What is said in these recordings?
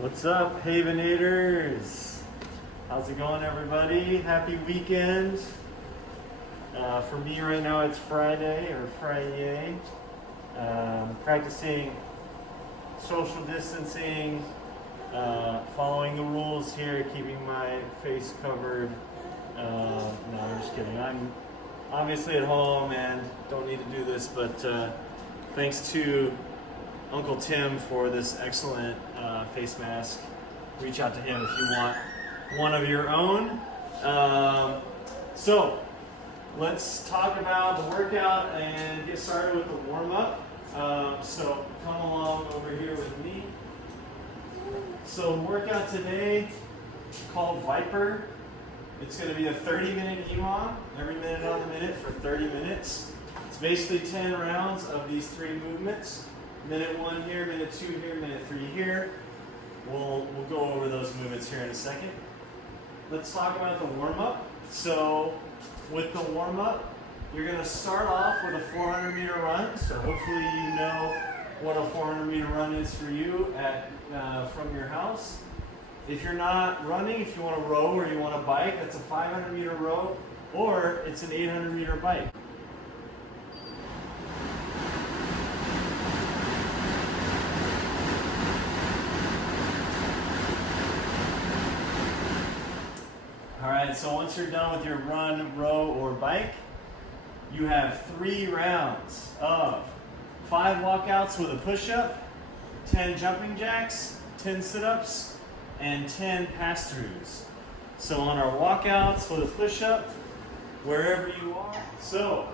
What's up, Havenators? How's it going, everybody? Happy weekend. For me right now, it's Friday. Practicing social distancing, following the rules here, keeping my face covered. No, I'm just kidding. I'm obviously at home and don't need to do this, but thanks to Uncle Tim for this excellent face mask. Reach out to him if you want one of your own. So let's talk about the workout and get started with the warm-up. So come along over here with me. So workout today called Viper. It's going to be a 30-minute EMOM, every minute on the minute for 30 minutes. It's basically 10 rounds of these 3 movements. Minute 1 here, minute 2 here, minute 3 here. We'll go over those movements here in a second. Let's talk about the warm-up. So with the warm-up, you're going to start off with a 400-meter run. So hopefully you know what a 400-meter run is for you from your house. If you're not running, if you want to row or you want to bike, that's a 500-meter row, or it's an 800-meter bike. Alright, so once you're done with your run, row, or bike, you have 3 rounds of 5 walkouts with a push-up, 10 jumping jacks, 10 sit-ups, and 10 pass-throughs. So on our walkouts with a push-up, wherever you are. So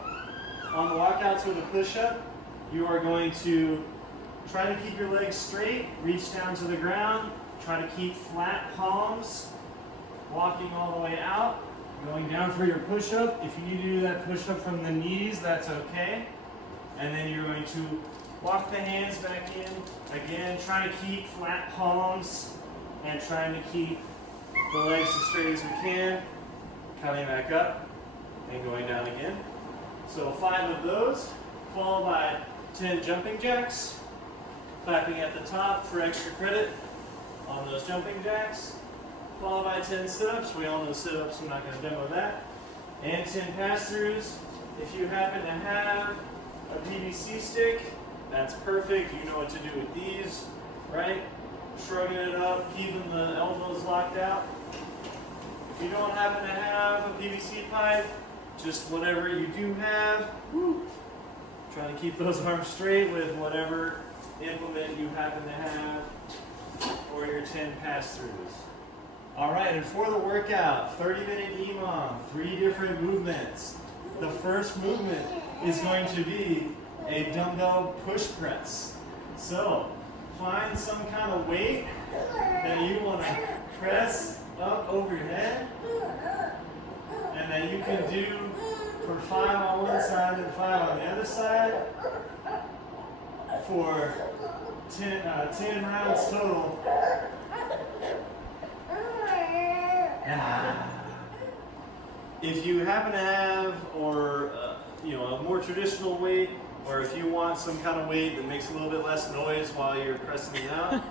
on the walkouts with a push-up, you are going to try to keep your legs straight, reach down to the ground, try to keep flat palms, walking all the way out, going down for your push-up. If you need to do that push-up from the knees, that's okay. And then you're going to walk the hands back in. Again, trying to keep flat palms and trying to keep the legs as straight as we can. Coming back up and going down again. So 5 of those, followed by 10 jumping jacks. Clapping at the top for extra credit on those jumping jacks. Followed by 10 sit-ups. We all know sit-ups, I'm not going to demo that. And 10 pass-throughs. If you happen to have a PVC stick, that's perfect. You know what to do with these, right? Shrugging it up, keeping the elbows locked out. If you don't happen to have a PVC pipe, just whatever you do have, try to keep those arms straight with whatever implement you happen to have for your 10 pass-throughs. All right, and for the workout, 30-minute EMOM, 3 different movements. The first movement is going to be a dumbbell push press. So find some kind of weight that you want to press up over your head and that you can do for 5 on one side and 5 on the other side for 10 rounds total. If you happen to have, or a more traditional weight, or if you want some kind of weight that makes a little bit less noise while you're pressing it out,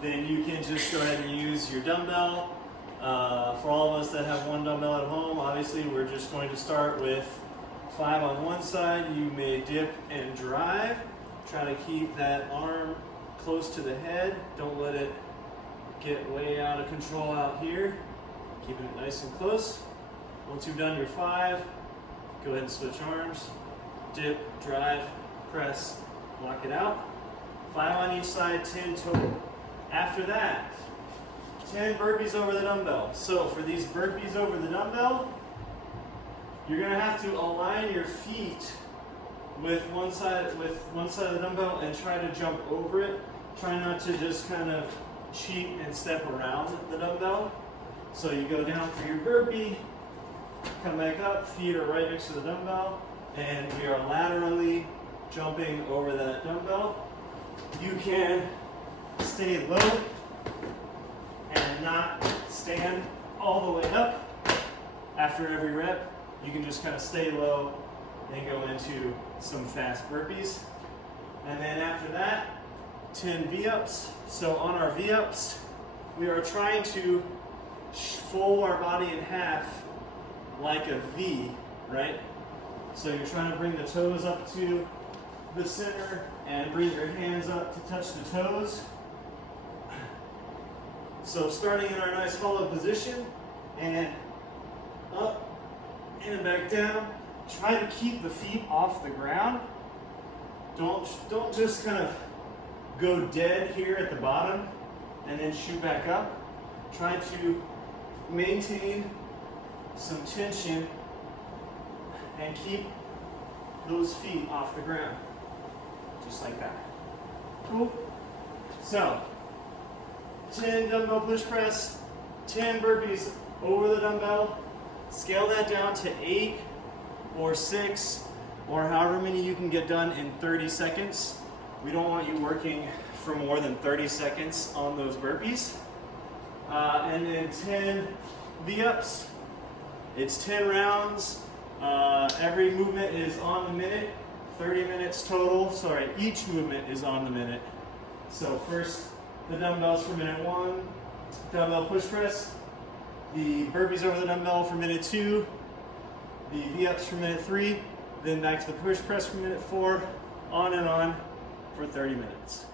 then you can just go ahead and use your dumbbell. For all of us that have one dumbbell at home, obviously we're just going to start with 5 on one side. You may dip and drive. Try to keep that arm close to the head. Don't let it get way out of control out here. Keeping it nice and close. Once you've done your 5, go ahead and switch arms. Dip, drive, press, lock it out. 5 on each side, 10 total. After that, 10 burpees over the dumbbell. So for these burpees over the dumbbell, you're going to have to align your feet with one side of the dumbbell and try to jump over it. Try not to just kind of cheat and step around the dumbbell. So you go down for your burpee, come back up, feet are right next to the dumbbell, and we are laterally jumping over that dumbbell. You can stay low and not stand all the way up. After every rep, you can just kind of stay low and go into some fast burpees. And then after that, 10 V-ups. So on our V-ups, we are trying to fold our body in half like a V, right? So you're trying to bring the toes up to the center and bring your hands up to touch the toes. So starting in our nice hollow position and up and back down. Try to keep the feet off the ground. Don't just kind of go dead here at the bottom and then shoot back up. Try to maintain some tension and keep those feet off the ground. Just like that. Cool? So, 10 dumbbell push press, 10 burpees over the dumbbell. Scale that down to 8 or 6 or however many you can get done in 30 seconds. We don't want you working for more than 30 seconds on those burpees. And then 10 V-ups. It's 10 rounds. Every movement is on the minute. 30 minutes total. Sorry, each movement is on the minute. So first, the dumbbells for minute 1. Dumbbell push press. The burpees over the dumbbell for minute 2. The V-ups for minute 3. Then back to the push press for minute 4. On and on for 30 minutes.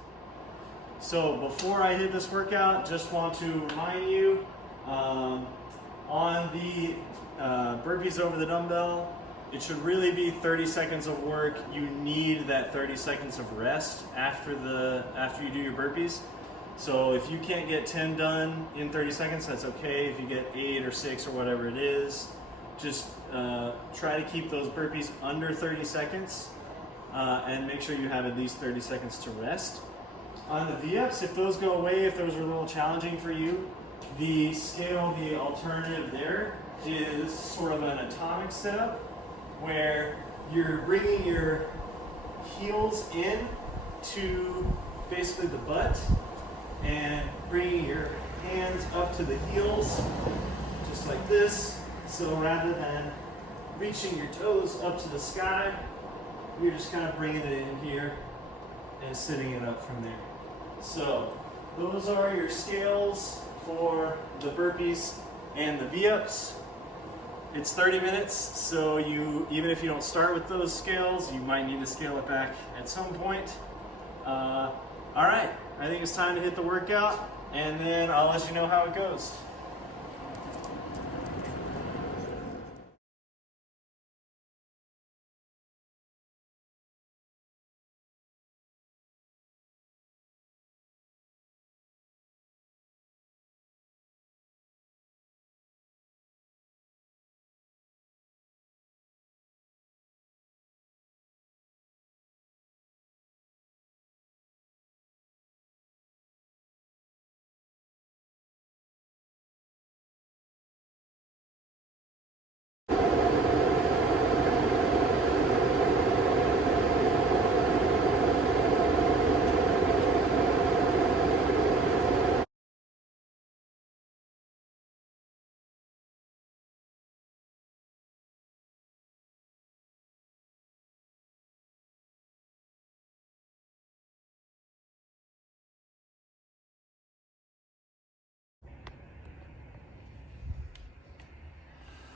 So before I hit this workout, just want to remind you, on the burpees over the dumbbell, it should really be 30 seconds of work. You need that 30 seconds of rest after you do your burpees. So if you can't get 10 done in 30 seconds, that's okay. If you get 8 or 6 or whatever it is, just try to keep those burpees under 30 seconds and make sure you have at least 30 seconds to rest. On the V-ups, if those go away, if those are a little challenging for you, the scale, the alternative there is sort of an atomic setup where you're bringing your heels in to basically the butt and bringing your hands up to the heels, just like this. So rather than reaching your toes up to the sky, you're just kind of bringing it in here and sitting it up from there. So those are your scales for the burpees and the V-ups. It's 30 minutes, so even if you don't start with those scales, you might need to scale it back at some point. All right, I think it's time to hit the workout, and then I'll let you know how it goes.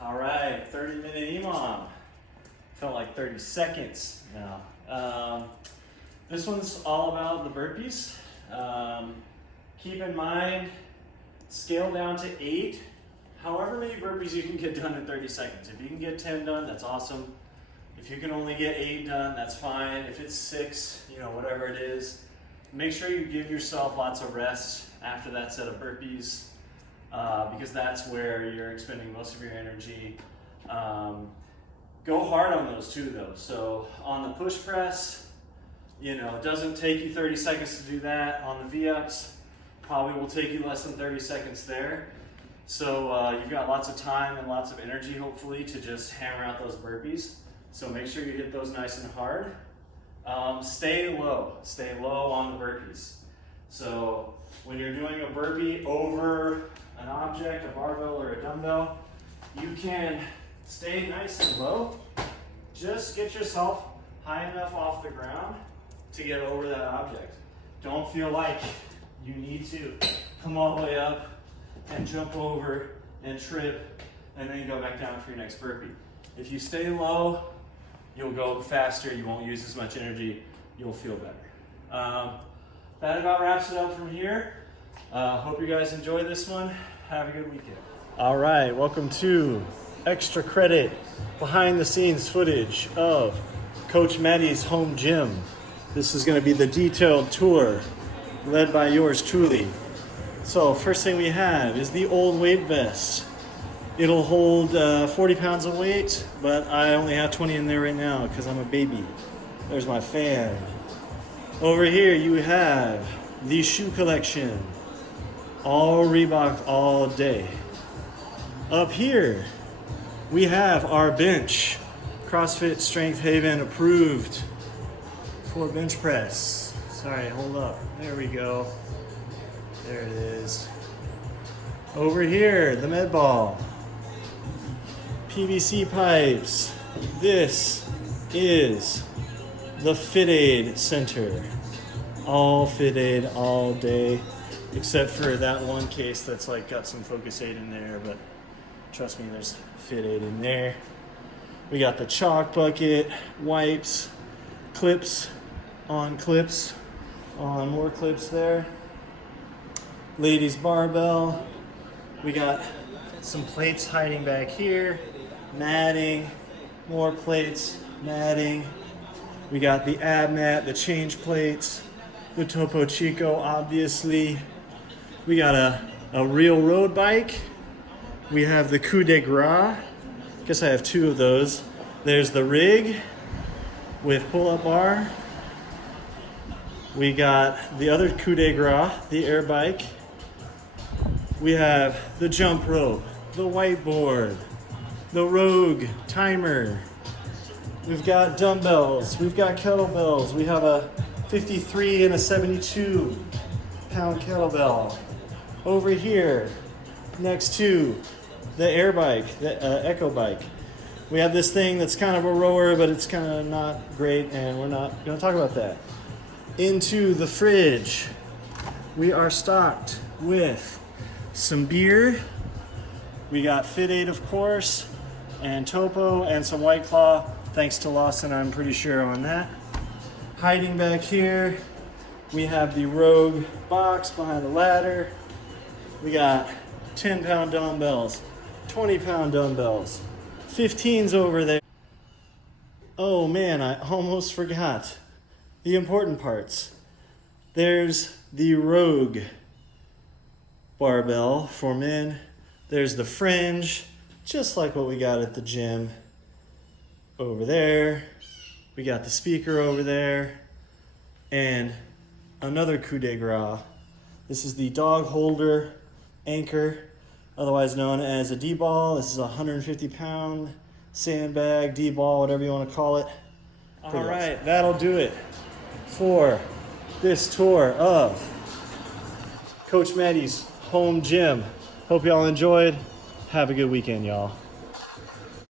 All right, 30-minute EMOM. Felt like 30 seconds now. This one's all about the burpees. Keep in mind, scale down to 8. However many burpees you can get done in 30 seconds. If you can get 10 done, that's awesome. If you can only get 8 done, that's fine. If it's 6, whatever it is, make sure you give yourself lots of rest after that set of burpees. Because that's where you're expending most of your energy. Go hard on those too though. So on the push press, it doesn't take you 30 seconds to do that. On the V-ups, probably will take you less than 30 seconds there. So you've got lots of time and lots of energy hopefully to just hammer out those burpees. So make sure you hit those nice and hard. Stay low on the burpees. So when you're doing a burpee over an object, a barbell or a dumbbell, you can stay nice and low. Just get yourself high enough off the ground to get over that object. Don't feel like you need to come all the way up and jump over and trip and then go back down for your next burpee. If you stay low, you'll go faster, you won't use as much energy, you'll feel better. That about wraps it up from here. Hope you guys enjoy this one. Have a good weekend. All right, welcome to extra credit behind the scenes footage of Coach Maddie's home gym. This is gonna be the detailed tour led by yours truly. So first thing we have is the old weight vest. It'll hold 40 pounds of weight, but I only have 20 in there right now because I'm a baby. There's my fan. Over here you have the shoe collection. All Reebok all day. Up here we have our bench. CrossFit Strength Haven approved for bench press. Sorry, hold up. There we go. There it is. Over here, the med ball. PVC pipes. This is the Fit Aid Center. All Fit Aid all day, except for that one case that's like got some Focus Aid in there, but trust me, there's Fit Aid in there. We got the chalk bucket, wipes, clips, on more clips there. Ladies barbell. We got some plates hiding back here, matting, more plates, matting. We got the ab mat, the change plates, the Topo Chico, obviously. We got a real road bike. We have the coup de grace. Guess I have two of those. There's the rig with pull-up bar. We got the other coup de grace, the air bike. We have the jump rope, the whiteboard, the Rogue timer. We've got dumbbells, we've got kettlebells. We have a 53 and a 72 pound kettlebell. Over here, next to the air bike, the Echo bike, we have this thing that's kind of a rower, but it's kind of not great, and we're not going to talk about that. Into the fridge, we are stocked with some beer. We got Fit Aid, of course, and Topo, and some White Claw, thanks to Lawson, I'm pretty sure on that. Hiding back here, we have the Rogue box behind the ladder. We got 10-pound dumbbells, 20-pound dumbbells, 15s over there. Oh man, I almost forgot the important parts. There's the Rogue barbell for men. There's the fringe, just like what we got at the gym over there. We got the speaker over there, and another coup de grace. This is the dog holder anchor, otherwise known as a D-ball. This is a 150-pound sandbag, D-ball, whatever you want to call it. All right, that'll do it for this tour of Coach Maddie's home gym. Hope y'all enjoyed. Have a good weekend, y'all.